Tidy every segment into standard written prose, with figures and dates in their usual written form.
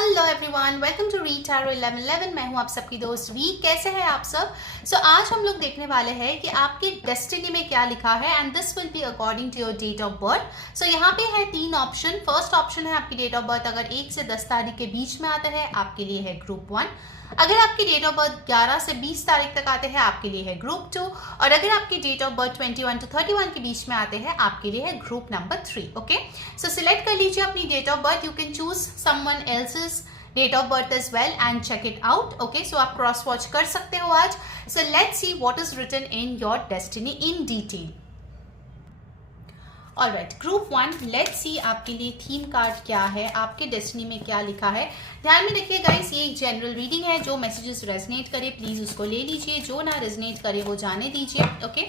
Hello everyone, welcome to read tarot 1111। मैं हूं आप सबकी दोस्त वी। कैसे हैं आप सब? आज हम लोग देखने वाले हैं कि आपके डेस्टिनी में क्या लिखा है and this will be according to your date of birth. यहाँ पे है 3 ऑप्शन। फर्स्ट ऑप्शन है आपकी डेट ऑफ बर्थ अगर 1 से 10 तारीख के बीच में आता है, आपके लिए है ग्रुप 1। अगर आपकी डेट ऑफ बर्थ 11 से 20 तारीख तक आते हैं, आपके लिए है ग्रुप 2। और अगर आपकी डेट ऑफ बर्थ 21 to 31 के बीच में आते हैं, आपके लिए है group number 3। Okay, so select कर लीजिए अपनी date of birth. You can choose someone else's date of birth as well and check it out. Okay, so आप क्रॉस वॉच कर सकते हो आज। So let's see what is written in your destiny in detail. Alright, group 1, let's see आपके लिए theme card क्या है, आपके डेस्टिनी में क्या लिखा है। ध्यान में रखिए गाइस, ये एक जनरल रीडिंग है। जो मैसेजेस रेजनेट करे प्लीज उसको ले लीजिए, जो ना रेजनेट करे वो जाने दीजिए। Okay,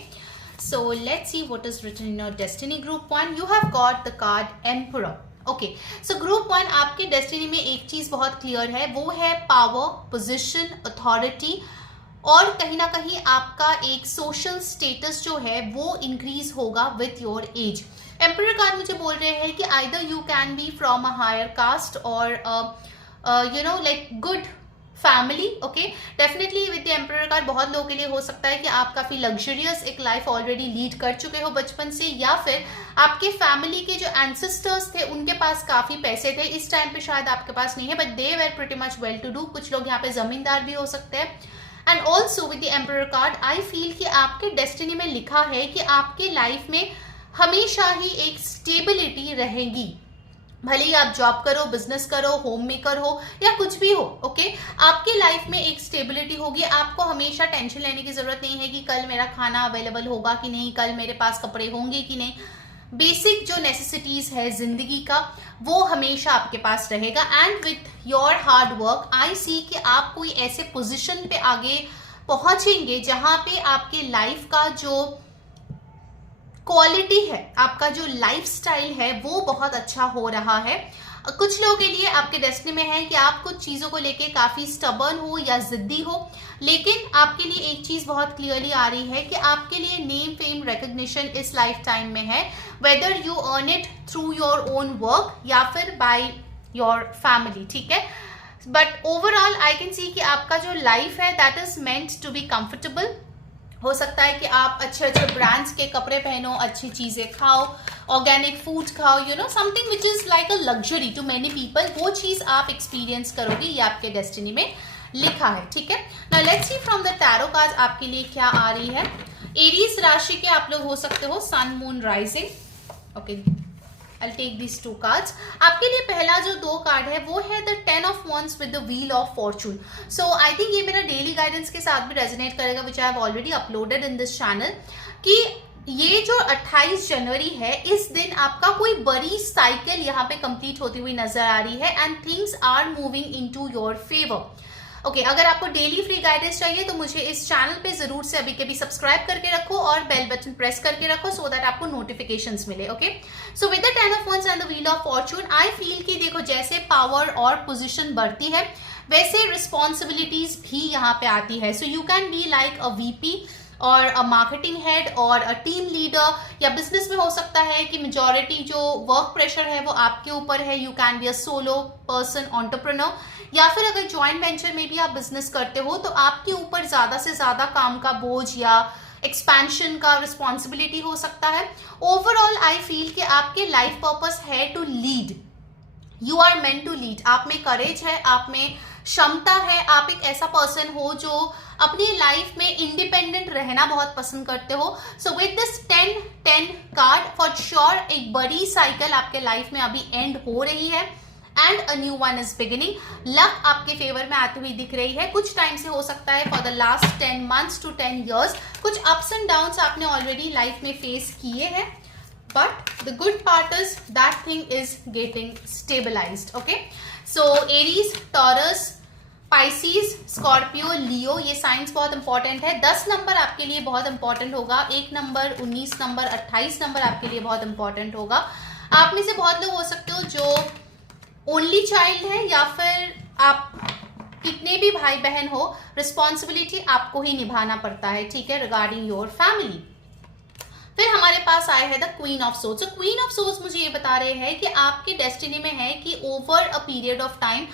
so let's see what is written in your destiny. Group 1, you have got the card emperor. Okay, so group 1, आपके डेस्टिनी में एक चीज बहुत क्लियर है, वो है पावर, पोजिशन, अथॉरिटी और कहीं ना कहीं आपका एक सोशल स्टेटस जो है वो इंक्रीज होगा with your age. Emperor card मुझे बोल रहे हैं कि either you can be from a higher caste और you know like good family. Okay, definitely with the emperor card बहुत लोगों के लिए हो सकता है कि आप काफी लग्जरियस एक लाइफ ऑलरेडी लीड कर चुके हो बचपन से, या फिर आपके फैमिली के जो एंसेस्टर्स थे उनके पास काफी पैसे थे। इस टाइम पे शायद आपके पास नहीं है, but they were pretty much well to do. कुछ लोग यहाँ पे जमींदार भी हो सकते हैं। And also with the emperor card I feel कि आपके डेस्टिनी में लिखा है कि आपके लाइफ में हमेशा ही एक स्टेबिलिटी रहेगी। भले ही आप जॉब करो, बिजनेस करो, होम मेकर हो या कुछ भी हो। ओके, आपकी लाइफ में एक स्टेबिलिटी होगी। आपको हमेशा टेंशन लेने की जरूरत नहीं है कि कल मेरा खाना अवेलेबल होगा कि नहीं, कल मेरे पास कपड़े होंगे कि नहीं। बेसिक जो नेसेसिटीज है जिंदगी का वो हमेशा आपके पास रहेगा। And with your hard work I see कि आप कोई ऐसे पोजिशन पे आगे पहुंचेंगे जहां पे आपके लाइफ का जो क्वालिटी है, आपका जो लाइफस्टाइल है वो बहुत अच्छा हो रहा है। कुछ लोगों के लिए आपके डेस्टिनी में है कि आप कुछ चीजों को लेके काफी स्टबर्न हो या जिद्दी हो, लेकिन आपके लिए एक चीज बहुत क्लियरली आ रही है कि आपके लिए नेम, फेम, रिकॉग्निशन इस लाइफ टाइम में है, whether you earn it through your own work या फिर बाय योर फैमिली। ठीक है, but overall I can see कि आपका जो लाइफ है that is meant to be comfortable. हो सकता है कि आप अच्छे अच्छे ब्रांड्स के कपड़े पहनो, अच्छी चीजें खाओ, ऑर्गेनिक फूड खाओ, you know something which is like a luxury to many people. वो चीज आप एक्सपीरियंस करोगे, ये आपके डेस्टिनी में लिखा है। ठीक है, now let's see from the tarot cards आपके लिए क्या आ रही है। एरीज राशि के आप लोग हो सकते हो, sun, moon, rising. Okay, I'll take these 2 cards. आपके लिए पहला जो 2 कार्ड है वो है the 10 of Wands with the Wheel of Fortune. So I think ये मेरा डेली गाइडेंस के साथ भी रेजोनेट करेगा, which I have already uploaded in this channel, कि ये जो 28 जनवरी है इस दिन आपका कोई बड़ी साइकिल यहाँ पे कंप्लीट होती हुई नजर आ रही है and things are moving into your favour. Okay, अगर आपको डेली फ्री गाइडेंस चाहिए तो मुझे इस चैनल पे जरूर से अभी के भी सब्सक्राइब करके रखो और बेल बटन प्रेस करके रखो सो दैट आपको नोटिफिकेशंस मिले। Okay, so with the 10 of Wands and the wheel of Fortune I feel कि देखो जैसे पावर और पोजीशन बढ़ती है वैसे रिस्पॉन्सिबिलिटीज भी यहाँ पे आती है। So you can be like a VP और अ मार्केटिंग हेड और अ टीम लीडर, या बिजनेस में हो सकता है कि मेजॉरिटी जो वर्क प्रेशर है वो आपके ऊपर है। You can be a solo person, entrepreneur, या फिर अगर जॉइंट वेंचर में भी आप बिजनेस करते हो तो आपके ऊपर ज्यादा से ज्यादा काम का बोझ या एक्सपेंशन का रिस्पॉन्सिबिलिटी हो सकता है। ओवरऑल आई फील कि आपके लाइफ पर्पस है to lead, you are meant to lead. आप में करेज है, आप में क्षमता है, आप एक ऐसा पर्सन हो जो अपनी लाइफ में इंडिपेंडेंट रहना बहुत पसंद करते हो। So with this 10-10 card for sure एक बड़ी साइकिल आपके लाइफ में अभी एंड हो रही है and a new one is beginning. Luck आपके फेवर में आती हुई दिख रही है। कुछ टाइम से हो सकता है for the last 10 months to 10 years कुछ अप्स एंड डाउन्स आपने ऑलरेडी लाइफ में फेस किए हैं, but the good part is that thing is getting stabilized. Okay, so Aries, Taurus, Pisces, Scorpio, Leo, ये साइंस बहुत इंपॉर्टेंट है। 10 number आपके लिए बहुत इंपॉर्टेंट होगा, 1 नंबर, 19 नंबर, 28 नंबर आपके लिए बहुत इंपॉर्टेंट होगा। आप में से बहुत लोग हो सकते हो जो ओनली चाइल्ड है या फिर आप कितने भी भाई बहन हो, रिस्पॉन्सिबिलिटी आपको ही निभाना पड़ता है। ठीक है, रिगार्डिंग योर फैमिली। फिर हमारे पास आए है the queen of swords. Queen of swords मुझे ये बता रहे हैं कि आपके डेस्टिनी में है कि over a period of time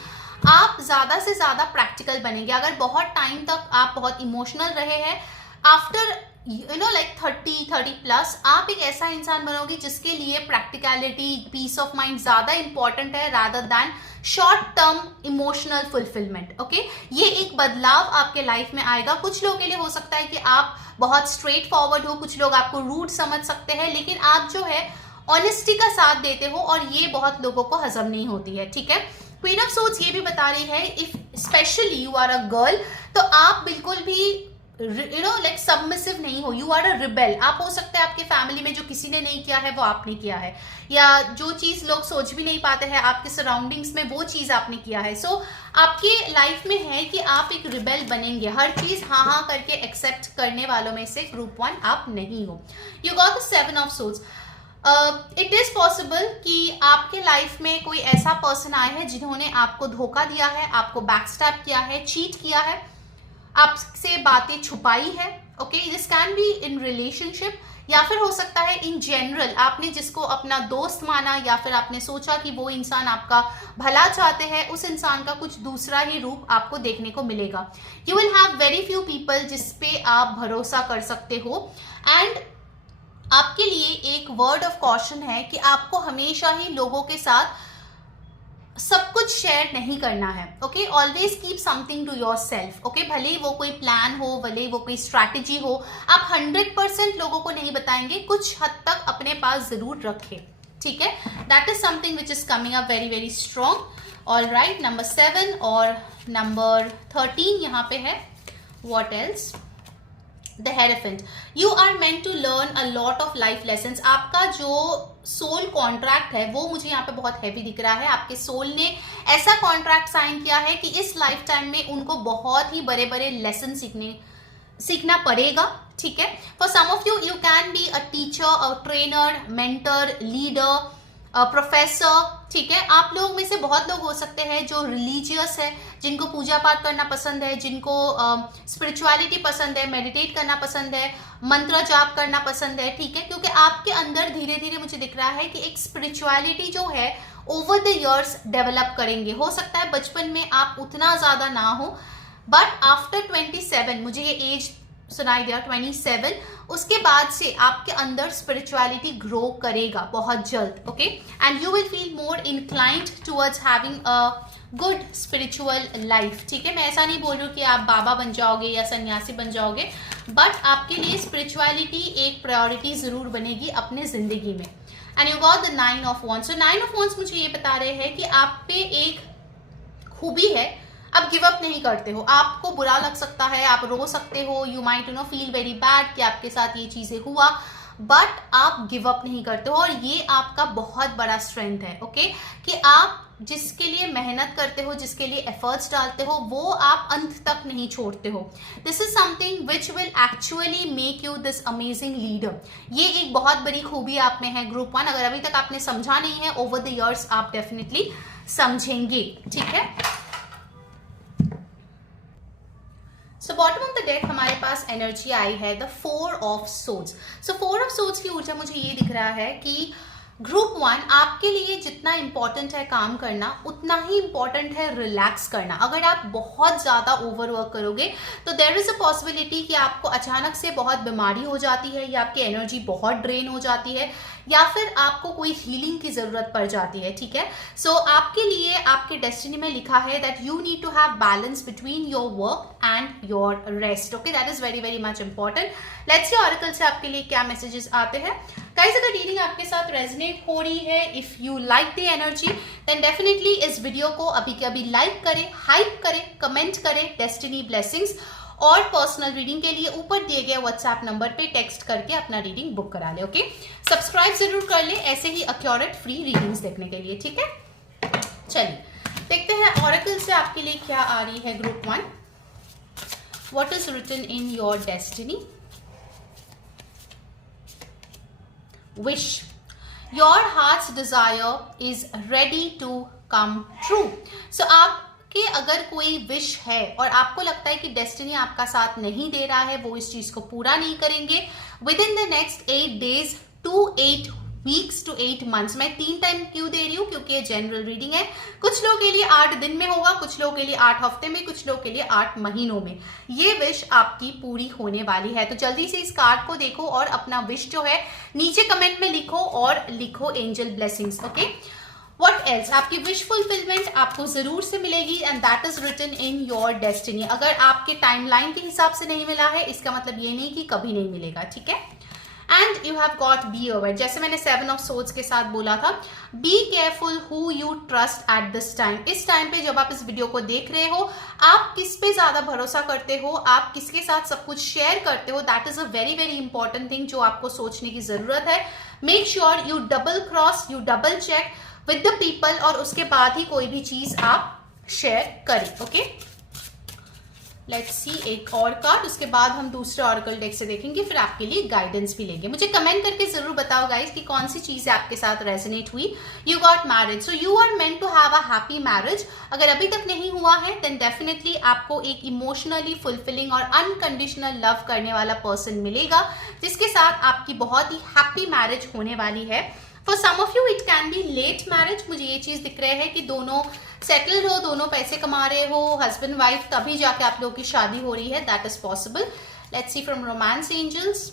आप ज्यादा से ज्यादा प्रैक्टिकल बनेंगे। अगर बहुत टाइम तक आप बहुत इमोशनल रहे हैं, आफ्टर लाइक 30 प्लस आप एक ऐसा इंसान बनोगे जिसके लिए प्रैक्टिकलिटी, पीस ऑफ माइंड ज्यादा इंपॉर्टेंट है rather than short term emotional fulfilment. Okay, ये एक बदलाव आपके लाइफ में आएगा। कुछ लोगों के लिए हो सकता है कि आप बहुत स्ट्रेट फॉरवर्ड हो, कुछ लोग आपको रूड समझ सकते हैं, लेकिन आप जो है ऑनेस्टी का साथ देते हो और ये बहुत लोगों को हजम नहीं होती है। ठीक है, क्वीन ऑफ सोर्ड्स ये भी बता रही है if specially you are a girl, तो आप बिल्कुल भी लाइक सबमिसिव नहीं हो, यू आर अ रिबेल। आप हो सकता है आपके फैमिली में जो किसी ने नहीं किया है वो आपने किया है, या जो चीज लोग सोच भी नहीं पाते हैं आपके सराउंडिंग्स में वो चीज आपने किया है। सो आपकी लाइफ में है कि आप एक रिबेल बनेंगे, हर चीज हाँ हाँ करके एक्सेप्ट करने वालों में से ग्रुप 1 आप नहीं हो। You got the 7 of swords. It is possible कि आपके लाइफ में कोई ऐसा पर्सन आया है जिन्होंने आपको धोखा दिया है, आपको बैकस्टैप किया है, चीट किया है, आपसे बातें छुपाई है। Okay, this can be in relationship, या फिर हो सकता है इन जनरल आपने जिसको अपना दोस्त माना या फिर आपने सोचा कि वो इंसान आपका भला चाहते हैं, उस इंसान का कुछ दूसरा ही रूप आपको देखने को मिलेगा। You will have very few people जिस पे आप भरोसा कर सकते हो, एंड आपके लिए एक वर्ड ऑफ कॉशन है कि आपको हमेशा ही लोगों के साथ सब कुछ शेयर नहीं करना है। Okay, always keep something to yourself. Okay, भले ही वो कोई प्लान हो, भले ही वो कोई स्ट्रैटेजी हो, आप 100% लोगों को नहीं बताएंगे, कुछ हद तक अपने पास जरूर रखें। ठीक है, that is something which is coming up very very strong. All right, number 7 और नंबर 13 यहाँ पे है। What else? The hierophant, you are meant to learn a lot of life lessons. आपका जो सोल कॉन्ट्रैक्ट है वो मुझे यहाँ पे बहुत हैवी दिख रहा है। आपके सोल ने ऐसा कॉन्ट्रैक्ट साइन किया है कि इस लाइफ टाइम में उनको बहुत ही बड़े बड़े लेसन सीखना पड़ेगा। ठीक है, for some of you, you can be a teacher, a trainer, mentor, leader, professor. ठीक है, आप लोग में से बहुत लोग हो सकते हैं जो रिलीजियस है, जिनको पूजा पाठ करना पसंद है, जिनको स्पिरिचुअलिटी पसंद है, मेडिटेट करना पसंद है, मंत्र जाप करना पसंद है। ठीक है, क्योंकि आपके अंदर धीरे धीरे मुझे दिख रहा है कि एक स्पिरिचुअलिटी जो है ओवर द इयर्स डेवलप करेंगे। हो सकता है बचपन में आप उतना ज्यादा ना हो, बट आफ्टर 27, मुझे ये एज सुनाई दिया 27, उसके बाद से आपके अंदर स्पिरिचुअलिटी ग्रो करेगा बहुत जल्द। Okay, and you will feel more inclined towards having a good spiritual life. ठीक है, मैं ऐसा नहीं बोल रही हूँ कि आप बाबा बन जाओगे या सन्यासी बन जाओगे, बट आपके लिए स्पिरिचुअलिटी एक प्रायोरिटी जरूर बनेगी अपने जिंदगी में। And you got the 9 of wands. So 9 of wands मुझे ये बता रहे हैं कि आप पे एक खूबी है, आप गिव अप नहीं करते हो। आपको बुरा लग सकता है, आप रो सकते हो, you might feel very bad कि आपके साथ ये चीजें हुआ, बट आप गिव अप नहीं करते हो, और ये आपका बहुत बड़ा स्ट्रेंथ है। ओके, कि आप जिसके लिए मेहनत करते हो, जिसके लिए एफर्ट्स डालते हो, वो आप अंत तक नहीं छोड़ते हो। This is something which will actually make you this amazing leader. ये एक बहुत बड़ी खूबी आप में है ग्रुप 1। अगर अभी तक आपने समझा नहीं है, ओवर द इयर्स आप डेफिनेटली समझेंगे। ठीक है, so bottom of the deck हमारे पास एनर्जी आई है the 4 of swords. So 4 of swords की ऊर्जा मुझे ये दिख रहा है कि ग्रुप 1 आपके लिए जितना इंपॉर्टेंट है काम करना, उतना ही इंपॉर्टेंट है रिलैक्स करना। अगर आप बहुत ज्यादा ओवरवर्क करोगे तो देयर इज अ पॉसिबिलिटी कि आपको अचानक से बहुत बीमारी हो जाती है, या आपकी एनर्जी बहुत ड्रेन हो जाती है, या फिर आपको कोई हीलिंग की जरूरत पड़ जाती है। ठीक है, सो आपके लिए आपके डेस्टिनी में लिखा है that you need to have balance between your work and your rest. Okay, that is very very much important. Let's see oracle से आपके लिए क्या मैसेजेस आते हैं। गाइस, अगर रीडिंग आपके साथ रेजोनेट हो रही है, if you like the energy, then definitely इस वीडियो को अभी के अभी लाइक करें, हाइप करें, कमेंट करें डेस्टिनी ब्लेसिंग्स, और पर्सनल रीडिंग के लिए ऊपर दिए गए व्हाट्सएप नंबर पे टेक्स्ट करके अपना रीडिंग बुक करा ले। ओके, सब्सक्राइब जरूर कर ले ऐसे ही एक्यूरेट फ्री रीडिंग्स देखने के लिए। ठीक है, चलिए देखते हैं ऑरेकल से आपके लिए क्या आ रही है group 1। What is written in your destiny? Wish. Your heart's desire is ready to come true. So आपके अगर कोई विश है और आपको लगता है कि डेस्टिनी आपका साथ नहीं दे रहा है, वो इस चीज को पूरा नहीं करेंगे, within the next 8 days to 8 weeks to 8 months. मैं 3 टाइम क्यों दे रही हूँ, क्योंकि ये जनरल रीडिंग है। कुछ लोगों के लिए 8 दिन में होगा, कुछ लोगों के लिए 8 हफ्ते में, कुछ लोगों के लिए 8 महीनों में। ये विश आपकी पूरी होने वाली है। तो जल्दी से इस कार्ड को देखो और अपना विश जो है नीचे कमेंट में लिखो और लिखो angel blessings. Okay, what else, आपकी विश फुलफिलमेंट आपको जरूर से मिलेगी and that is written in your destiny. अगर आपके टाइमलाइन के हिसाब से नहीं मिला है, इसका मतलब ये नहीं कि कभी नहीं मिलेगा, ठीक है। And you have got be aware, जैसे मैंने 7 ऑफ सोर्ड्स के साथ बोला था, be careful who you trust at this time. इस टाइम पे जब आप इस वीडियो को देख रहे हो, आप किस पे ज्यादा भरोसा करते हो, आप किसके साथ सब कुछ शेयर करते हो, that is a very very important thing जो आपको सोचने की जरूरत है। Make sure you double cross, you double check with the people, और उसके बाद ही कोई भी चीज आप शेयर करें। ओके, लेट्स सी एक और कार्ड, उसके बाद हम दूसरे ऑरेकल डेक से देखेंगे, फिर आपके लिए गाइडेंस भी लेंगे। मुझे कमेंट करके जरूर बताओ गाइस कि कौन सी चीज आपके साथ रेजोनेट हुई। You got marriage, so you are meant to have a happy marriage. अगर अभी तक नहीं हुआ है देन डेफिनेटली आपको एक इमोशनली फुलफिलिंग और अनकंडीशनल लव करने वाला पर्सन मिलेगा, जिसके साथ आपकी बहुत ही हैप्पी मैरिज होने वाली है। For some of you it can be late marriage. मुझे ये चीज दिख रहा है कि दोनों सेटल्ड हो, दोनों पैसे कमा रहे हो, हस्बैंड वाइफ, तभी जाके आप लोगों की शादी हो रही है, that is possible. Let's see from romance angels,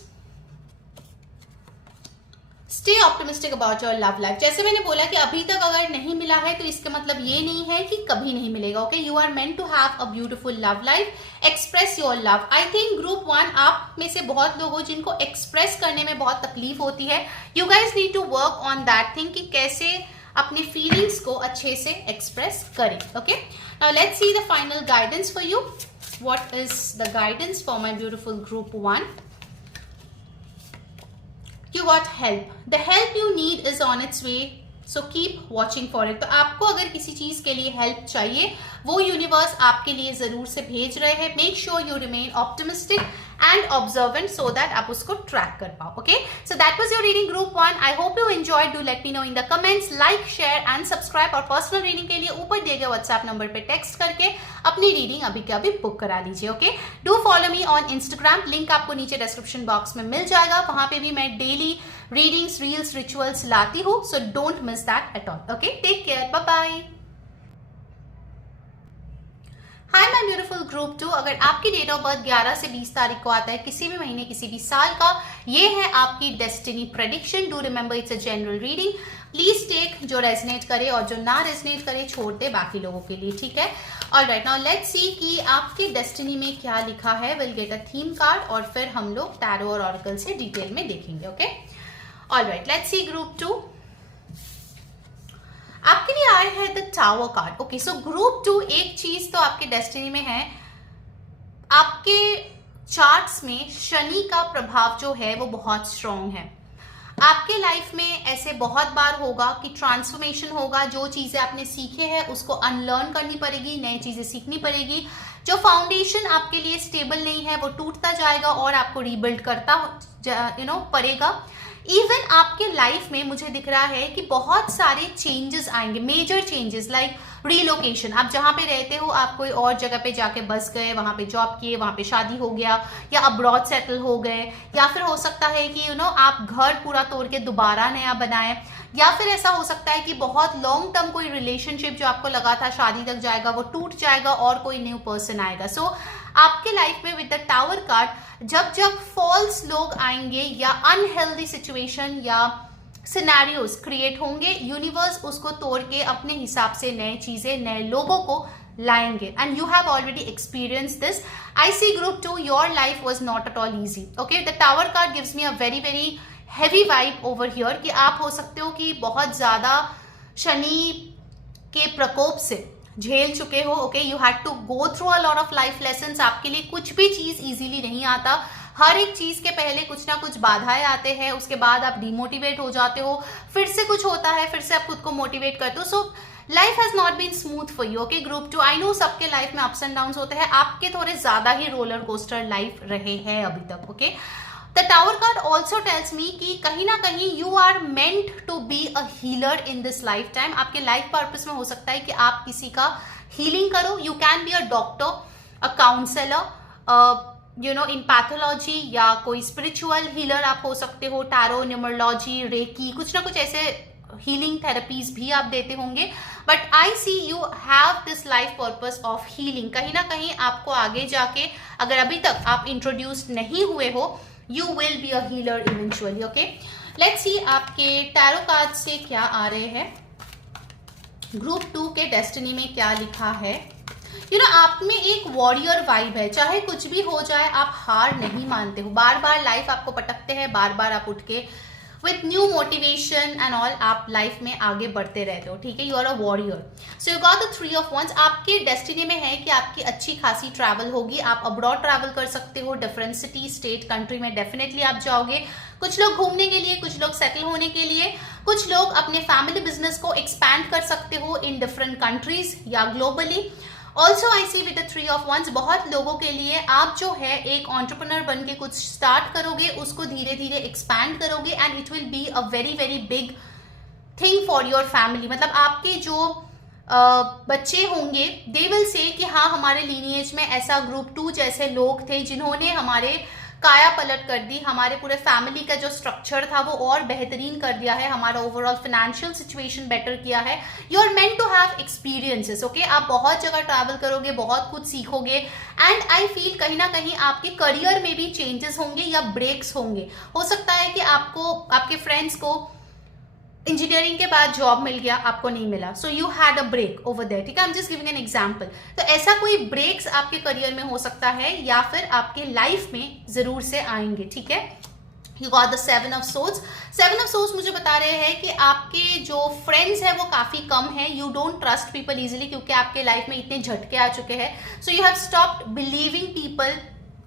stay optimistic about your love life. जैसे मैंने बोला कि अभी तक अगर नहीं मिला है तो इसका मतलब ये नहीं है कि कभी नहीं मिलेगा। Okay, you are meant to have a beautiful love life, express your love. I think group 1 आप में से बहुत लोग हो जिनको एक्सप्रेस करने में बहुत तकलीफ होती है। You guys need to work on that thing कि कैसे अपने फीलिंग्स को अच्छे से एक्सप्रेस करें। Okay, now let's see the final guidance for you. What is the guidance for my beautiful group 1? You got help. The help you need is on its way. So keep watching for it. तो आपको अगर किसी चीज के लिए help चाहिए, वो universe आपके लिए जरूर से भेज रहे हैं। Make sure you remain optimistic and observant so that आप उसको ट्रैक कर पाओ। Okay, so that was your reading group 1। I hope you enjoyed. Do let me know in the comments, like share and subscribe. और personal reading के लिए ऊपर दिए गए व्हाट्सएप नंबर पे टेक्स्ट करके अपनी रीडिंग अभी के अभी बुक करा लीजिए। Okay, do follow me on Instagram, link आपको नीचे डिस्क्रिप्शन बॉक्स में मिल जाएगा। वहां पे भी मैं डेली रीडिंग्स, रील्स, रिचुअल्स लाती हूँ, so don't miss that at all. Okay, take care, bye bye. Hi my beautiful group 2, अगर आपकी डेट ऑफ बर्थ 11 से 20 तारीख को आता है, किसी भी महीने किसी भी साल का, ये है आपकी destiny prediction. Do remember it's a general reading. Please take जो रेजनेट करे और जो ना रेजनेट करे छोड़ दे बाकी लोगों के लिए, ठीक है। ऑलराइट, नाउ लेट्स सी कि आपके डेस्टिनी में क्या लिखा है। Will get a theme card और फिर हम लोग टैरो और ऑरेकल से डिटेल में देखेंगे। Okay, alright, let's see group 2। आपके लिए आया है the tower card. Okay, so group 2, एक चीज तो आपके डेस्टिनी में है, आपके चार्ट्स में शनि का प्रभाव जो है वो बहुत स्ट्रॉन्ग है। आपके लाइफ में ऐसे बहुत बार होगा कि ट्रांसफॉर्मेशन होगा। जो चीजें आपने सीखे हैं उसको अनलर्न करनी पड़ेगी, नई चीजें सीखनी पड़ेगी। जो फाउंडेशन आपके लिए स्टेबल नहीं है वो टूटता जाएगा और आपको रीबिल्ड करता पड़ेगा। इवन आपके लाइफ में मुझे दिख रहा है कि बहुत सारे चेंजेस आएंगे, मेजर चेंजेस लाइक रीलोकेशन। आप जहाँ पे रहते हो आप कोई और जगह पे जाके बस गए, वहां पे जॉब किए, वहां पे शादी हो गया, या अब्रॉड सेटल हो गए, या फिर हो सकता है कि आप घर पूरा तोड़ के दोबारा नया बनाए, या फिर ऐसा हो सकता है कि बहुत लॉन्ग टर्म कोई रिलेशनशिप जो आपको लगा था शादी तक जाएगा वो टूट जाएगा और कोई न्यू पर्सन आएगा। सो आपके लाइफ में विद द टावर कार्ड जब जब फॉल्स लोग आएंगे या अनहेल्दी सिचुएशन या सिनेरियोज क्रिएट होंगे, यूनिवर्स उसको तोड़ के अपने हिसाब से नए चीजें, नए लोगों को लाएंगे। And you have already experience this. I see group 2, your life was not at all easy. Okay, the tower card gives me a very very heavy vibe over here कि आप हो सकते हो कि बहुत ज्यादा शनि के प्रकोप से झेल चुके हो। Okay, you had to go through a lot of life lessons. आपके लिए कुछ भी चीज इजीली नहीं आता। हर एक चीज के पहले कुछ ना कुछ बाधाएं आते हैं, उसके बाद आप डिमोटिवेट हो जाते हो, फिर से कुछ होता है, फिर से आप खुद को मोटिवेट करते हो। So life has not been smooth for you. Okay group 2, I know सबके लाइफ में अप्स एंड डाउन होते हैं, आपके थोड़े ज्यादा ही रोलर कोस्टर लाइफ रहे हैं अभी तक। Okay, the tower card also tells me कि कहीं ना कहीं you are meant to be a healer in this life time. आपके लाइफ पर्पस में हो सकता है कि आप किसी का हीलिंग करो। You can be a doctor, a counsellor, in pathology या कोई स्पिरिचुअल हीलर आप हो सकते हो, टैरो, न्यूमरोलॉजी, रेकी, कुछ ना कुछ ऐसे हीलिंग थेरेपीज भी आप देते होंगे. But I see you have this life purpose of healing. कहीं ना कहीं आपको आगे जाके, अगर अभी तक आप इंट्रोड्यूस नहीं हुए हो, you will be a healer eventually. Okay, let's see आपके टैरो कार्ड से क्या आ रहे हैं. ग्रुप 2 के डेस्टिनी में क्या लिखा है. आप में एक वॉरियर वाइब है. चाहे कुछ भी हो जाए, आप हार नहीं मानते हो. बार बार लाइफ आपको पटकते हैं, बार बार आप उठ के with new motivation and all आप लाइफ में आगे बढ़ते रहते हो. ठीक है, you are a warrior. So you got the 3 of ones. आपके डेस्टिनी में है कि आपकी अच्छी खासी ट्रैवल होगी. आप अब्रॉड ट्रैवल कर सकते हो, डिफरेंट सिटी, स्टेट, कंट्री में डेफिनेटली आप जाओगे. कुछ लोग घूमने के लिए, कुछ लोग सेटल होने के लिए, कुछ लोग अपने फैमिली बिजनेस को एक्सपैंड कर सकते हो इन डिफरेंट कंट्रीज या globally. Also I see with the 3 of ones, बहुत लोगों के लिए आप जो है एक एंटरप्रेन्योर बन के कुछ स्टार्ट करोगे, उसको धीरे धीरे एक्सपैंड करोगे and it will be a very very big thing for your family. मतलब आपके जो बच्चे होंगे, दे विल से कि हाँ, हमारे लीनिएज में ऐसा ग्रुप 2 जैसे लोग थे जिन्होंने हमारे काया पलट कर दी, हमारे पूरे फैमिली का जो स्ट्रक्चर था वो और बेहतरीन कर दिया है, हमारा ओवरऑल फाइनेंशियल सिचुएशन बेटर किया है. You are meant to have experiences. Okay, आप बहुत जगह ट्रैवल करोगे, बहुत कुछ सीखोगे एंड आई फील कहीं ना कहीं आपके करियर में भी चेंजेस होंगे या ब्रेक्स होंगे. हो सकता है कि आपको, आपके फ्रेंड्स को इंजीनियरिंग के बाद जॉब मिल गया, आपको नहीं मिला, so you had a break over there. ठीक है, I am just giving an example. तो ऐसा कोई ब्रेक्स आपके करियर में हो सकता है या फिर आपके लाइफ में जरूर से आएंगे. ठीक है, you got the 7 of swords. 7 of swords मुझे बता रहे हैं कि आपके जो फ्रेंड्स हैं वो काफी कम है. You don't trust people easily, क्योंकि आपके लाइफ में इतने झटके आ चुके हैं. सो you have stopped believing people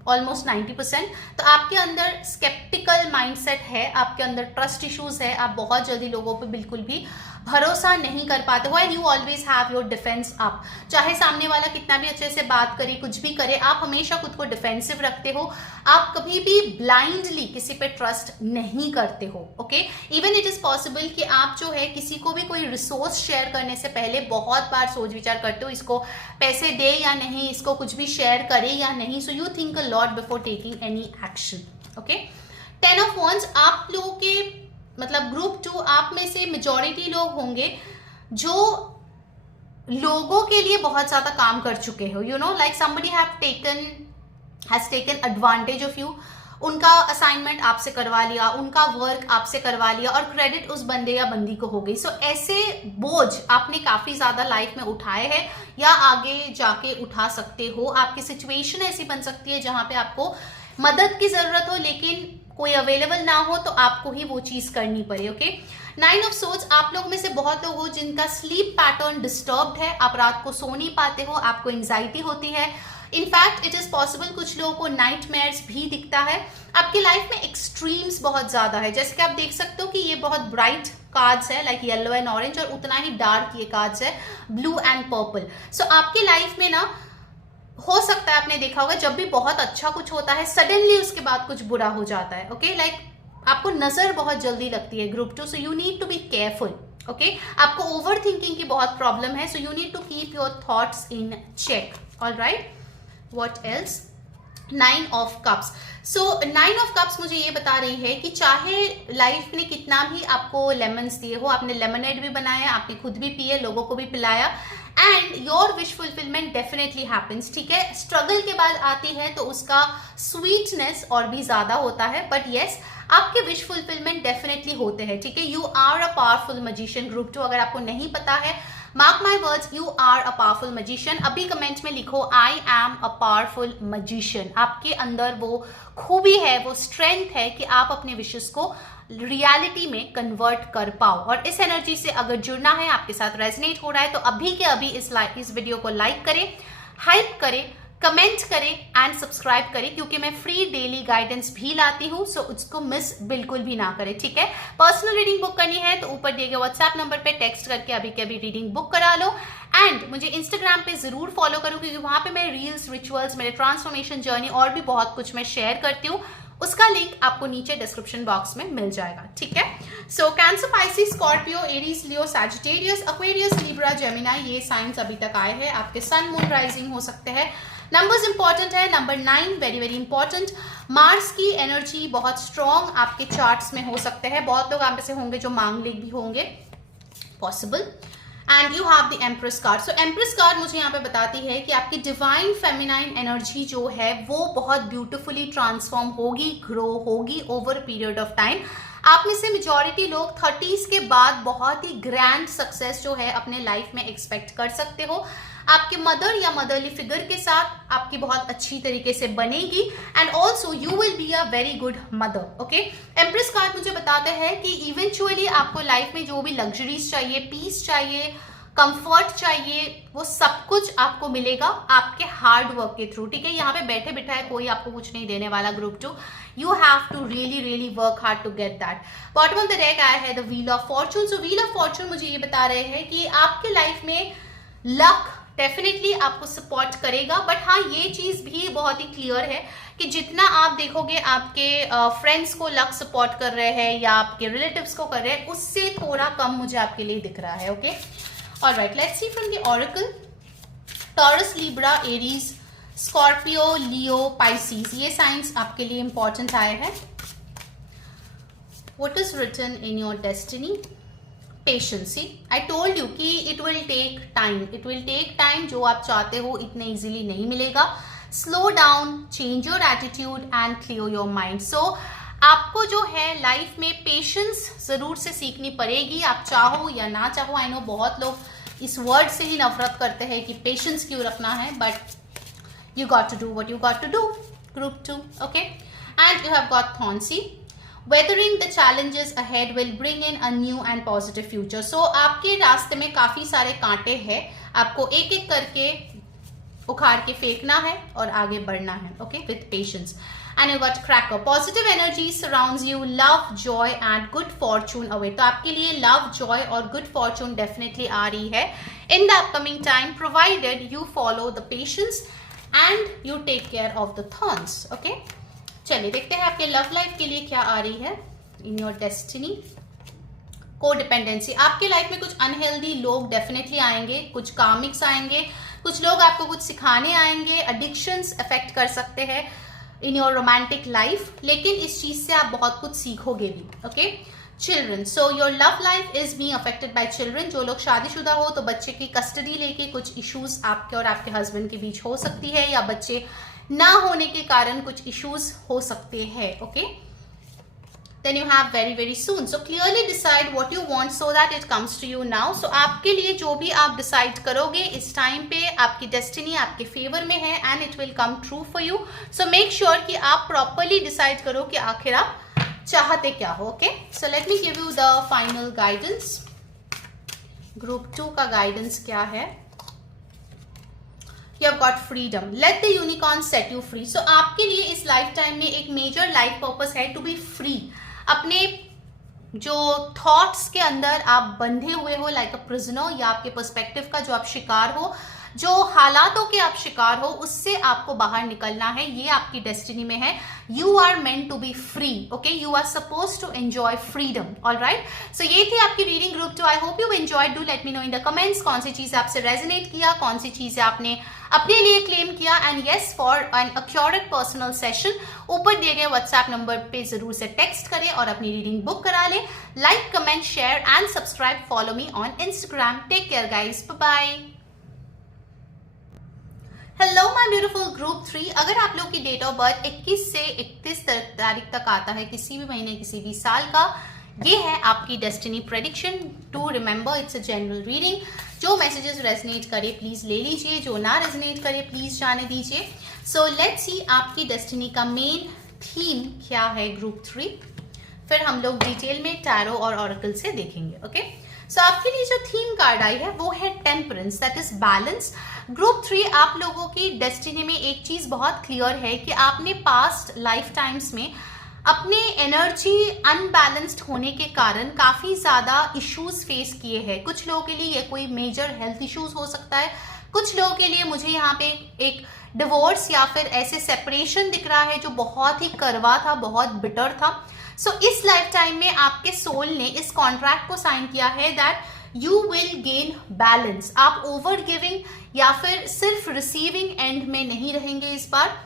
almost 90%. तो आपके अंदर स्केप्टिकल माइंडसेट है, आपके अंदर ट्रस्ट इश्यूज है, आप बहुत जल्दी लोगों पे बिल्कुल भी भरोसा नहीं कर पाते हो and you always have your defence up. चाहे सामने वाला कितना भी अच्छे से बात करे, कुछ भी करे, आप हमेशा खुद को डिफेंसिव रखते हो. आप कभी भी ब्लाइंडली किसी पे ट्रस्ट नहीं करते हो. Okay, even it is possible कि आप जो है किसी को भी कोई रिसोर्स शेयर करने से पहले बहुत बार सोच विचार करते हो, इसको पैसे दे या नहीं, इसको कुछ भी शेयर करे या नहीं. So you think a lot before taking any action. Okay, 10 of ones. आप लोगों के मतलब ग्रुप 2, आप में से मेजॉरिटी लोग होंगे जो लोगों के लिए बहुत ज्यादा काम कर चुके हो. You know, like somebody has taken advantage of you. उनका असाइनमेंट आपसे करवा लिया, उनका वर्क आपसे करवा लिया और क्रेडिट उस बंदे या बंदी को हो गई. सो ऐसे बोझ आपने काफी ज्यादा लाइफ में उठाए हैं या आगे जाके उठा सकते हो. आपकी सिचुएशन ऐसी बन सकती है जहां पे आपको मदद की जरूरत हो लेकिन कोई अवेलेबल ना हो, तो आपको ही वो चीज करनी पड़े. Okay, 9 of swords. आप लोग में से बहुत लोग हो जिनका स्लीप पैटर्न डिस्टर्ब्ड है. आप रात को सो नहीं पाते हो, आपको एंजाइटी होती है. इनफैक्ट इट इज पॉसिबल कुछ लोगों को नाइटमेयर्स भी दिखता है. आपकी लाइफ में एक्सट्रीम्स बहुत ज्यादा है. जैसे कि आप देख सकते हो कि ये बहुत ब्राइट कार्ड्स है, लाइक येलो एंड ऑरेंज, और उतना ही डार्क ये कार्ड्स है, ब्लू एंड पर्पल. सो आपकी लाइफ में ना हो सकता है, आपने देखा होगा, जब भी बहुत अच्छा कुछ होता है सडनली उसके बाद कुछ बुरा हो जाता है. ओके, लाइक आपको नजर बहुत जल्दी लगती है group 2. So you need to be careful. Okay, आपको ओवर थिंकिंग की बहुत प्रॉब्लम है. So you need to keep your thoughts in check. Alright, what else. 9 of cups. So 9 of cups मुझे ये बता रही है कि चाहे लाइफ ने कितना भी आपको लेमन्स दिए हो, आपने लेमनेड भी बनाया, आपने खुद भी पिए, लोगों को भी पिलाया, and your wish fulfilment definitely happens. ठीक है, स्ट्रगल के बाद आती है तो उसका स्वीटनेस और भी ज्यादा होता है, बट येस, आपके विश फुलफिलमेंट डेफिनेटली होते हैं. ठीक है, you are a powerful magician. Group 2, अगर आपको नहीं पता है, mark my words, you are a powerful magician. अभी कमेंट में लिखो I am a powerful magician. आपके अंदर वो खूबी है, वो स्ट्रेंथ है कि आप अपने विशेस को रियलिटी में कन्वर्ट कर पाओ. और इस एनर्जी से अगर जुड़ना है, आपके साथ रेजनेट हो रहा है, तो अभी के अभी इस वीडियो को लाइक करें, हाइप करें, कमेंट करें एंड सब्सक्राइब करें, क्योंकि मैं फ्री डेली गाइडेंस भी लाती हूं. सो उसको मिस बिल्कुल भी ना करें. ठीक है, पर्सनल रीडिंग बुक करनी है तो ऊपर दिए गए व्हाट्सएप नंबर पे टेक्स्ट करके अभी के अभी रीडिंग बुक करा लो. एंड मुझे इंस्टाग्राम पे जरूर फॉलो करो, क्योंकि वहां पे मैं रील्स, रिचुअल्स, मेरे ट्रांसफॉर्मेशन जर्नी और भी बहुत कुछ मैं शेयर करती हूँ. उसका लिंक आपको नीचे डिस्क्रिप्शन बॉक्स में मिल जाएगा. ठीक है, सो कैंसर, पाइसिस, स्कॉर्पियो, एरीज, लियो, सैजिटेरियस, एक्वेरियस, लिब्रा, जेमिनी, ये साइंस अभी तक आए हैं. आपके सन, मून, राइजिंग हो सकते हैं. नंबर्स इंपॉर्टेंट है। Number 9 very very important. Mars की एनर्जी बहुत स्ट्रॉन्ग आपके चार्ट्स में हो सकते हैं। बहुत लोग आप में से होंगे जो मांगलिक भी होंगे, possible. And you have the empress card. So empress card मुझे यहाँ पे बताती है कि आपकी डिवाइन फेमिनाइन एनर्जी जो है वो बहुत ब्यूटिफुली ट्रांसफॉर्म होगी, ग्रो होगी ओवर पीरियड ऑफ टाइम। आप में से मेजॉरिटी लोग 30s के बाद बहुत ही ग्रैंड सक्सेस जो है अपने लाइफ में एक्सपेक्ट कर सकते हो। आपके मदर या मदरली फिगर के साथ आपकी बहुत अच्छी तरीके से बनेगी and also you will be a very good mother. Okay, empress card मुझे बताते हैं कि इवेंचुअली आपको लाइफ में जो भी लग्जरीज चाहिए, पीस चाहिए, कंफर्ट चाहिए, वो सब कुछ आपको मिलेगा आपके हार्ड वर्क के थ्रू। ठीक है, यहाँ पे बैठे बिठाए कोई आपको कुछ नहीं देने वाला। Group 2, you have to really work hard to get that. Bottom of the deck आया है the wheel of fortune. So wheel of fortune मुझे ये बता रहे हैं कि आपके लाइफ में लक डेफिनेटली आपको सपोर्ट करेगा, बट हाँ ये चीज भी बहुत ही क्लियर है कि जितना आप देखोगे आपके फ्रेंड्स को लक सपोर्ट कर रहे हैं या आपके रिलेटिव्स को कर रहे हैं, उससे थोड़ा कम मुझे आपके लिए दिख रहा है। Okay, alright, let's see from the oracle. Taurus, Libra, Aries, Scorpio, Leo, Pisces, ये साइंस आपके लिए इंपॉर्टेंट आए हैं। What is written in your destiny? Patience. I told you कि it will take time, it will take time. जो आप चाहते हो इतने इजीली नहीं मिलेगा। Slow down, change your attitude and clear your mind. So आपको जो है लाइफ में पेशेंस जरूर से सीखनी पड़ेगी, आप चाहो या ना चाहो। आई नो बहुत लोग इस वर्ड से ही नफरत करते हैं कि पेशेंस क्यों रखना है, but you got to do what you got to do. Group 2, okay, and you have got Thornsey. Weathering the challenges ahead will bring in a new and positive future. So आपके रास्ते में काफी सारे कांटे हैं, आपको एक एक करके उखाड़ के फेंकना है और आगे बढ़ना है। Okay, with patience. And you got Cracker. Positive energy surrounds you. Love, joy and good fortune away. तो आपके लिए love, joy और good fortune definitely आ रही है in the upcoming time, provided you follow the patience and you take care of the thorns. Okay, चलिए देखते हैं आपके लव लाइफ के लिए क्या आ रही है in your destiny. कोडिपेंडेंसी, आपके लाइफ में कुछ अनहेल्दी लोग डेफिनेटली आएंगे, कुछ कामिक्स आएंगे, कुछ लोग आपको कुछ सिखाने आएंगे। एडिक्शंस अफेक्ट कर सकते हैं इन योर रोमांटिक लाइफ, लेकिन इस चीज से आप बहुत कुछ सीखोगे भी। Okay, children, so your love life is being affected by children. जो लोग शादीशुदा हो तो बच्चे की कस्टडी लेके कुछ इश्यूज आपके और आपके हस्बैंड के बीच हो सकती है, या बच्चे ना होने के कारण कुछ इश्यूज हो सकते हैं। Okay, then you have very very soon. So clearly decide what you want so that it comes to you now. So आपके लिए जो भी आप डिसाइड करोगे इस टाइम पे आपकी डेस्टिनी आपके फेवर में है and it will come true for you. So make sure कि आप प्रॉपरली डिसाइड करो कि आखिर आप चाहते क्या हो। Okay, so let me give you the final guidance. Group 2 का गाइडेंस क्या है? You have got freedom. Let the unicorn set you free. So आपके लिए इस लाइफ टाइम में एक मेजर लाइफ पर्पस है टू बी फ्री। अपने जो थॉट्स के अंदर आप बंधे हुए हो लाइक अ प्रिजनर, या आपके पर्सपेक्टिव का जो आप शिकार हो, जो हालातों के आप शिकार हो, उससे आपको बाहर निकलना है। ये आपकी डेस्टिनी में है। You are meant to be free. Okay, you are suppose to enjoy freedom. Alright, so ये थी आपकी reading group 2। I hope you enjoyed. Do let me know in the comments कौन सी चीज आपसे रेजोनेट किया, कौन सी चीजें आपने अपने लिए क्लेम किया। And yes, for an accurate personal session ऊपर दिए गए व्हाट्सएप नंबर पे जरूर से टेक्स्ट करें और अपनी रीडिंग बुक करा लें। Like, comment, share and subscribe. Follow me on Instagram. Take care guys, bye bye. Hello my beautiful group 3। अगर आप लोग की डेट ऑफ बर्थ 21 से 31 तारीख तक आता है, किसी भी महीने किसी भी साल का, ये है आपकी destiny prediction. To remember it's a general reading. जो मैसेजेस रेजनेट करे प्लीज ले लीजिए, जो ना रेजनेट करे प्लीज जाने दीजिए। सो लेट्स सी आपकी डेस्टिनी का मेन थीम क्या है ग्रुप 3, फिर हम लोग डिटेल में टैरो और ऑरेकल से देखेंगे। ओके, सो आपके लिए जो थीम कार्ड आई है वो है temperance, that is balance. Group 3 आप लोगों की डेस्टिनी में एक चीज बहुत क्लियर है कि आपने पास्ट लाइफ टाइम्स में अपने एनर्जी अनबैलेंस्ड होने के कारण काफी ज्यादा इश्यूज फेस किए हैं। कुछ लोगों के लिए ये कोई मेजर हेल्थ इश्यूज हो सकता है, कुछ लोगों के लिए मुझे यहाँ पे एक डिवोर्स या फिर ऐसे सेपरेशन दिख रहा है जो बहुत ही कड़वा था, बहुत बिटर था। सो इस लाइफ टाइम में आपके सोल ने इस कॉन्ट्रैक्ट को साइन किया है that you will gain balance. आप ओवर गिविंग या फिर सिर्फ रिसीविंग एंड में नहीं रहेंगे इस बार,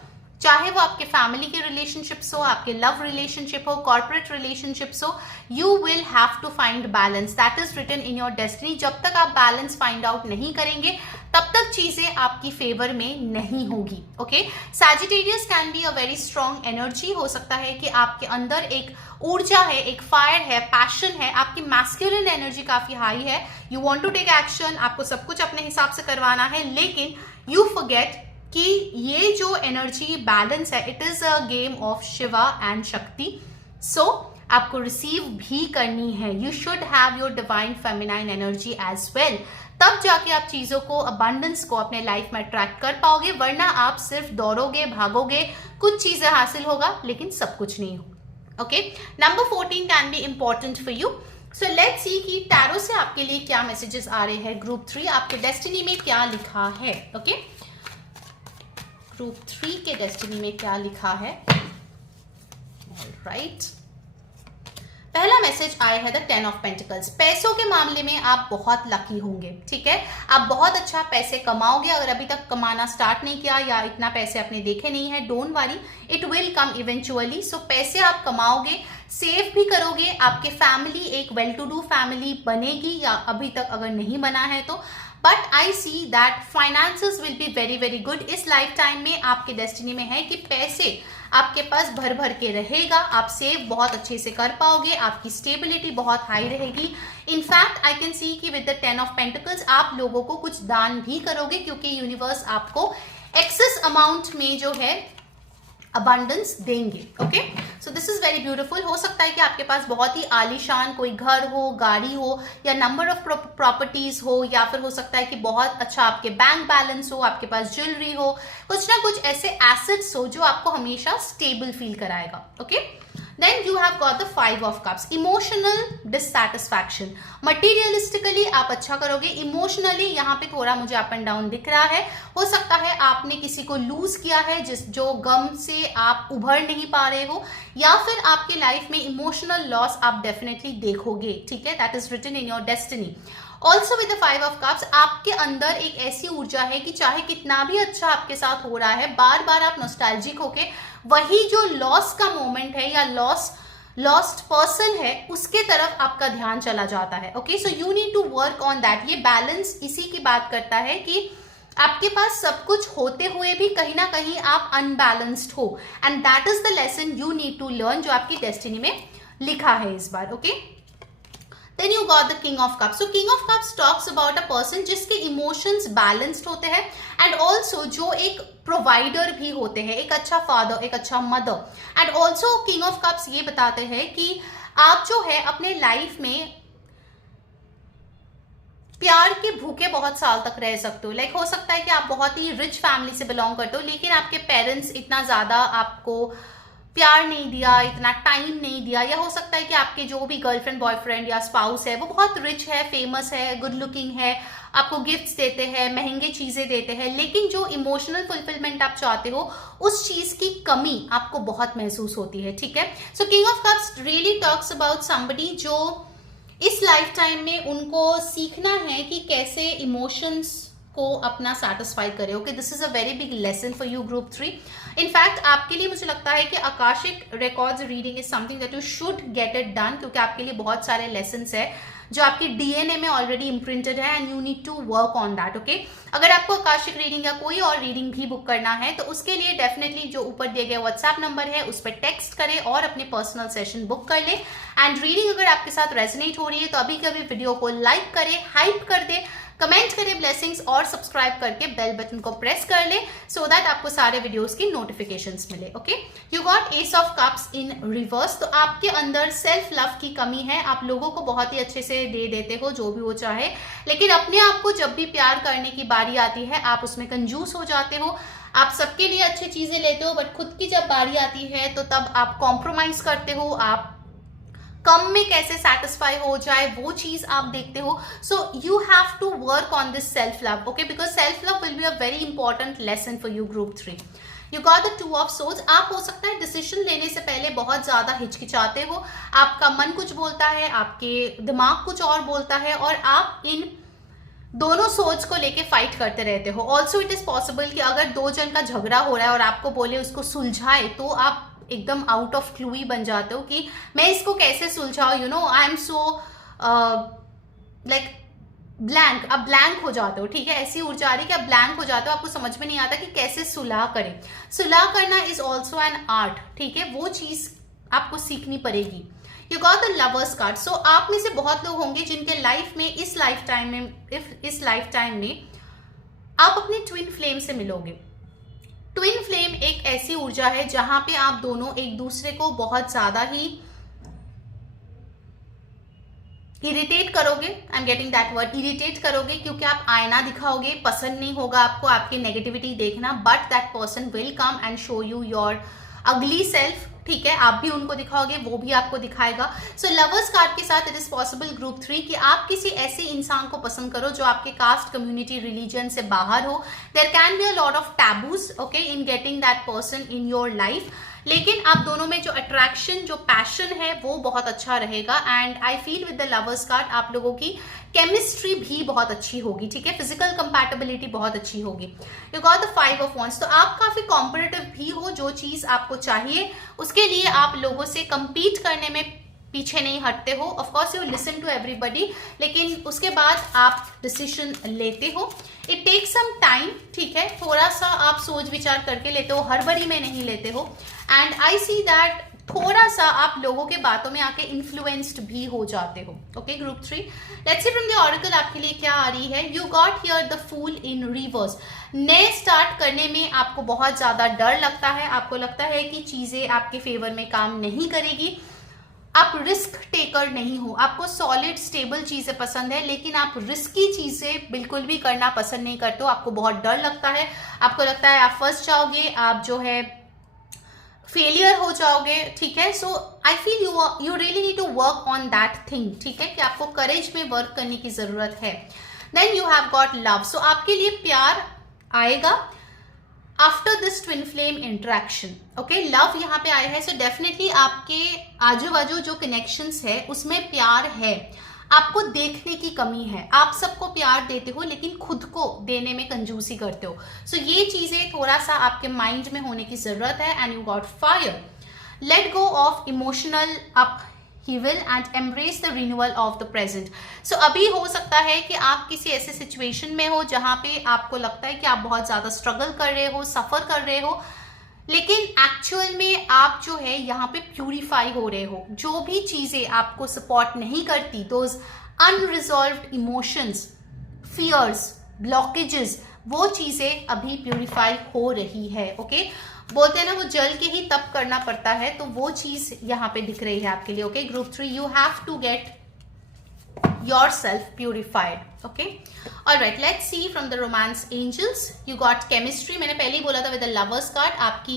चाहे वो आपके फैमिली के रिलेशनशिप्स हो, आपके लव रिलेशनशिप हो, कॉर्पोरेट रिलेशनशिप्स हो, you will have to find balance, that is written in your destiny. जब तक आप बैलेंस फाइंड आउट नहीं करेंगे तब तक चीजें आपकी फेवर में नहीं होगी। Okay, Sagittarius can be a very strong energy. हो सकता है कि आपके अंदर एक ऊर्जा है, एक फायर है, पैशन है, आपकी मैस्कुलिन एनर्जी काफी हाई है, you want to take action, आपको सब कुछ अपने हिसाब से करवाना है, लेकिन यू फॉरगेट कि ये जो एनर्जी बैलेंस है, it is a game of Shiva and Shakti. So आपको रिसीव भी करनी है। You should have your divine feminine energy as well, तब जाके आप चीजों को, अबंडेंस को अपने लाइफ में अट्रैक्ट कर पाओगे, वरना आप सिर्फ दौड़ोगे, भागोगे, कुछ चीजें हासिल होगा लेकिन सब कुछ नहीं होगा। Okay, number 14 can be important for you. So let's सी कि टैरो से आपके लिए क्या मैसेजेस आ रहे हैं। ग्रुप 3 आपके डेस्टिनी में क्या लिखा है। ओके, ग्रुप 3 के डेस्टिनी में क्या लिखा है। ऑलराइट, पहला मैसेज आया है द 10 ऑफ पेंटिकल्स। पैसों के मामले में आप बहुत लकी होंगे, ठीक है, आप बहुत अच्छा पैसे कमाओगे। अगर अभी तक कमाना स्टार्ट नहीं किया या इतना पैसे आपने देखे नहीं है, don't worry, it will come eventually. So पैसे आप कमाओगे, सेव भी करोगे, आपके फैमिली एक वेल टू डू फैमिली बनेगी, या अभी तक अगर नहीं बना है तो। But I see that finances will be very very good. इस लाइफ टाइम में आपके डेस्टिनी में है कि पैसे आपके पास भर भर के रहेगा, आप सेव बहुत अच्छे से कर पाओगे, आपकी स्टेबिलिटी बहुत हाई रहेगी। इनफैक्ट आई कैन सी कि विद द 10 ऑफ पेंटिकल्स आप लोगों को कुछ दान भी करोगे, क्योंकि यूनिवर्स आपको एक्सेस अमाउंट में जो है अबंडेंस देंगे। Okay, so this is very beautiful. हो सकता है कि आपके पास बहुत ही आलीशान कोई घर हो, गाड़ी हो, या नंबर ऑफ प्रॉपर्टीज हो, या फिर हो सकता है कि बहुत अच्छा आपके बैंक बैलेंस हो, आपके पास ज्वेलरी हो, कुछ ना कुछ ऐसे एसेट्स हो जो आपको हमेशा स्टेबल फील कराएगा। Okay, then you have got the 5 of cups, emotional dissatisfaction. Materialistically आप अच्छा करोगे, इमोशनली यहाँ पे थोड़ा मुझे अप एंड डाउन दिख रहा है। हो सकता है आपने किसी को लूज किया है जो गम से आप उभर नहीं पा रहे हो, या फिर आपके लाइफ में इमोशनल लॉस आप डेफिनेटली देखोगे, ठीक है, that is written in your destiny. Also with the 5 of cups आपके अंदर एक ऐसी ऊर्जा है कि चाहे कितना भी अच्छा आपके साथ हो रहा है, बार बार आप नॉस्टैल्जिक होके वही जो लॉस का मोमेंट है या लॉस्ट पर्सन है उसके तरफ आपका ध्यान चला जाता है। Okay, so you need to work on that. ये बैलेंस इसी की बात करता है कि आपके पास सब कुछ होते हुए भी कहीं ना कहीं आप अनबैलेंस्ड हो, and that is the lesson you need to learn, जो आपकी डेस्टिनी में लिखा है इस बार। Okay, Then you got the King of Cups. So King of Cups talks about a person जिसके emotions balanced होते हैं, and also जो एक provider भी होते हैं, एक अच्छा father, एक अच्छा mother, and also King of Cups ये बताते हैं कि आप जो है अपने लाइफ में प्यार के भूखे बहुत साल तक रह सकते हो। लाइक हो सकता है कि आप बहुत ही रिच फैमिली से बिलोंग करते हो, लेकिन आपके पेरेंट्स इतना ज्यादा आपको प्यार नहीं दिया, इतना टाइम नहीं दिया, या हो सकता है कि आपके जो भी गर्लफ्रेंड बॉयफ्रेंड या स्पाउस है वो बहुत रिच है, फेमस है, गुड लुकिंग है, आपको गिफ्ट्स देते हैं, महंगे चीजें देते हैं, लेकिन जो इमोशनल फुलफिलमेंट आप चाहते हो उस चीज की कमी आपको बहुत महसूस होती है, ठीक है। So king of cups really talks about somebody जो इस लाइफ टाइम में उनको सीखना है कि कैसे इमोशंस को अपना सेटिस्फाई करे। Okay, this is a very big lesson for you group 3। In fact आपके लिए मुझे लगता है कि Akashic records reading is something that you should get it done, क्योंकि आपके लिए बहुत सारे लेसन्स है जो आपकी डीएनए में ऑलरेडी इम्प्रिंटेड है, and you need to work on that. Okay, अगर आपको आकाशिक रीडिंग या कोई और रीडिंग भी बुक करना है तो उसके लिए डेफिनेटली जो ऊपर दिए गए व्हाट्सएप नंबर है उस पर टेक्स्ट करें और अपने पर्सनल सेशन बुक कर ले। एंड रीडिंग अगर आपके साथ रेजोनेट हो रही है तो अभी कभी वीडियो को लाइक करें, हाइप कर दे, कमेंट करें ब्लेसिंग्स, और सब्सक्राइब करके बेल बटन को प्रेस कर ले सो दैट आपको सारे वीडियोस की नोटिफिकेशंस मिले। Okay, you got S of cups in reverse. तो आपके अंदर सेल्फ लव की कमी है, आप लोगों को बहुत ही अच्छे से दे देते हो जो भी वो चाहे, लेकिन अपने आप को जब भी प्यार करने की बारी आती है आप उसमें कंजूस हो जाते हो। आप सबके लिए अच्छी चीजें लेते हो, बट खुद की जब बारी आती है तो तब आप कॉम्प्रोमाइज करते हो, आप कम में कैसे सेटिस्फाई हो जाए वो चीज आप देखते हो। So you have to work on this self love, okay, because self love will be a very important lesson for you group 3। You got the 2 of swords. आप हो सकता है डिसीजन लेने से पहले बहुत ज्यादा हिचकिचाते हो, आपका मन कुछ बोलता है, आपके दिमाग कुछ और बोलता है, और आप इन दोनों सोच को लेके फाइट करते रहते हो। ऑल्सो इट इज पॉसिबल कि अगर 2 जन का झगड़ा हो रहा है और आपको बोले उसको सुलझाए, तो आप एकदम आउट ऑफ क्लू ही बन जाते हो कि मैं इसको कैसे सुलझाऊं, you know I am so like blank. अब ब्लैंक हो जाते हो, ठीक है, ऐसी ऊर्जा आ रही कि आप ब्लैंक हो जाते हो, आपको समझ में नहीं आता कि कैसे सुलह करें। सुलह करना इज ऑल्सो एन आर्ट, ठीक है, वो चीज आपको सीखनी पड़ेगी। You got the lovers card. So आप में से बहुत लोग होंगे जिनके लाइफ में इस लाइफ टाइम में आप अपने ट्विन फ्लेम से मिलोगे। ट्विन फ्लेम एक ऐसी ऊर्जा है जहां पे आप दोनों एक दूसरे को बहुत ज्यादा ही इरिटेट करोगे। I am getting that word, irritate करोगे, क्योंकि आप आईना दिखाओगे, पसंद नहीं होगा आपको आपकी नेगेटिविटी देखना, but that person will come and show you your अगली सेल्फ, ठीक है, आप भी उनको दिखाओगे, वो भी आपको दिखाएगा। सो लवर्स कार्ड के साथ इट इज पॉसिबल ग्रुप 3 कि आप किसी ऐसे इंसान को पसंद करो जो आपके कास्ट, कम्युनिटी, रिलीजन से बाहर हो। There can be a lot of taboos, okay, in getting that person in your life, लेकिन आप दोनों में जो अट्रैक्शन, जो पैशन है, वो बहुत अच्छा रहेगा। And I feel with the lovers card आप लोगों की केमिस्ट्री भी बहुत अच्छी होगी, ठीक है, फिजिकल कंपैटिबिलिटी बहुत अच्छी होगी। You got the 5 of wands। तो आप काफी कॉम्पिटिटिव भी हो, जो चीज आपको चाहिए उसके लिए आप लोगों से compete करने में पीछे नहीं हटते हो। Of course you listen to everybody, लेकिन उसके बाद आप डिसीजन लेते हो। इट टेक सम टाइम, ठीक है, थोड़ा सा आप सोच विचार करके लेते हो, हड़बड़ी में नहीं लेते हो। एंड आई सी दैट थोड़ा सा आप लोगों के बातों में आके इन्फ्लुएंस्ड भी हो जाते हो। Okay, group 3, let's see from the oracle आपके लिए क्या आ रही है। You got here the fool in reverse. नए स्टार्ट करने में आपको बहुत ज्यादा डर लगता है, आपको लगता है कि चीजें आपके फेवर में काम नहीं करेगी, आप रिस्क टेकर नहीं हो, आपको सॉलिड स्टेबल चीजें पसंद है, लेकिन आप रिस्की चीजें बिल्कुल भी करना पसंद नहीं करते हो, आपको बहुत डर लगता है, आपको लगता है आप फंस जाओगे, आप जो है फेलियर हो जाओगे, ठीक है। So I feel you really need to work on that thing, ठीक है, कि आपको करेज में वर्क करने की जरूरत है। Then you have got love. So आपके लिए प्यार आएगा after this twin flame interaction, okay, love यहाँ पे आया है। सो डेफिनेटली आपके आजू बाजू जो कनेक्शंस है उसमें प्यार है, आपको देखने की कमी है, आप सबको प्यार देते हो लेकिन खुद को देने में कंजूसी करते हो। सो ये चीजें थोड़ा सा आपके माइंड में होने की जरूरत है। And you got fire. Let go of emotional upheaval and embrace the renewal of the present। सो अभी हो सकता है कि आप किसी ऐसे सिचुएशन में हो जहां पे आपको लगता है कि आप बहुत ज्यादा स्ट्रगल कर रहे हो, सफर कर रहे हो, लेकिन एक्चुअल में आप जो है यहाँ पे प्यूरिफाई हो रहे हो। जो भी चीजें आपको सपोर्ट नहीं करती, those unresolved emotions, fears, blockages, वो चीजें अभी प्यूरिफाई हो रही है। ओके, बोलते हैं ना वो जल के ही तप करना पड़ता है, तो वो चीज यहाँ पे दिख रही है आपके लिए। Okay, group 3, you have to get yourself purified। okay, all right, let's see from the romance angels। you got chemistry। मैंने पहले ही बोला था with the lovers card आपकी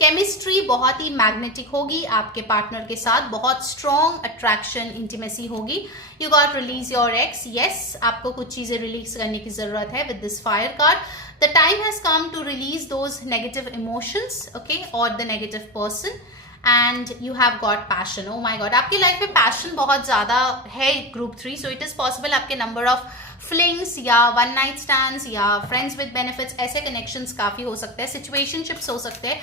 केमिस्ट्री बहुत ही मैग्नेटिक होगी, आपके पार्टनर के साथ बहुत स्ट्रॉन्ग अट्रैक्शन, इंटीमेसी होगी। You got release your ex. Yes, आपको कुछ चीजें रिलीज करने की जरूरत है with this fire card. The time has come to release those negative emotions, okay, और the negative person. And you have got passion. Oh my God, आपकी life में पैशन बहुत ज्यादा है group 3। So it is possible आपके number of flings या one night stands या friends with benefits, ऐसे कनेक्शंस काफी हो सकते हैं, सिचुएशनशिप्स हो सकते हैं।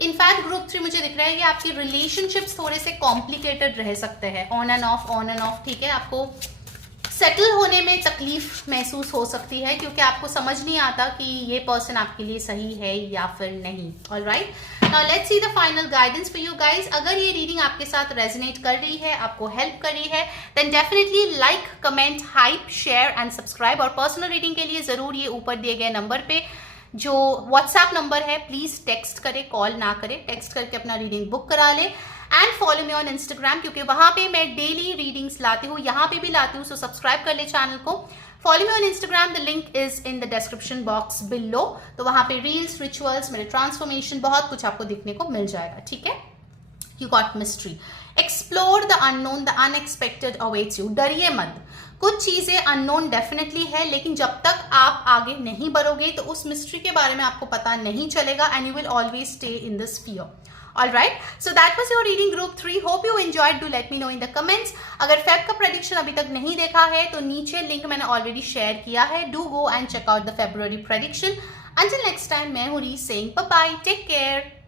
इनफैक्ट ग्रुप 3 मुझे दिख रहा है कि आपकी रिलेशनशिप्स थोड़े से कॉम्प्लिकेटेड रह सकते हैं, ऑन एंड ऑफ, ठीक है। आपको सेटल होने में तकलीफ महसूस हो सकती है क्योंकि आपको समझ नहीं आता कि ये पर्सन आपके लिए सही है या फिर नहीं। Alright, now let's see the final guidance for you guys. अगर ये रीडिंग आपके साथ रेजोनेट कर रही है, आपको हेल्प कर रही है, then definitely like, comment, hype, share and subscribe. और पर्सनल रीडिंग के लिए जरूर ये ऊपर दिए गए नंबर पे जो व्हाट्सएप नंबर है, प्लीज टेक्स्ट करें, कॉल ना करें, टेक्स्ट करके अपना रीडिंग बुक करा ले। And follow me on Instagram, क्योंकि वहां पे मैं डेली रीडिंग्स लाती हूँ, यहाँ पे भी लाती हूँ। सो सब्सक्राइब कर ले चैनल को, follow me on Instagram, the link is in the description box below. तो वहां पे रील्स, रिचुअल्स, मेरे ट्रांसफॉर्मेशन, बहुत कुछ आपको दिखने को मिल जाएगा, ठीक है। You got mystery. Explore the unknown, the unexpected awaits you. डरिए मत, कुछ चीजें अननोन डेफिनेटली है, लेकिन जब तक आप आगे नहीं बढ़ोगे तो उस मिस्ट्री के बारे में आपको पता नहीं चलेगा, and you will always stay in this fear. Alright, so that was your reading group 3. Hope you enjoyed. Do let me know in the comments. अगर फेब का प्रेडिक्शन अभी तक नहीं देखा है तो नीचे लिंक मैंने ऑलरेडी शेयर किया है. Do go and check out the February prediction. Until next time, मैं हूँ री saying bye bye. Take care.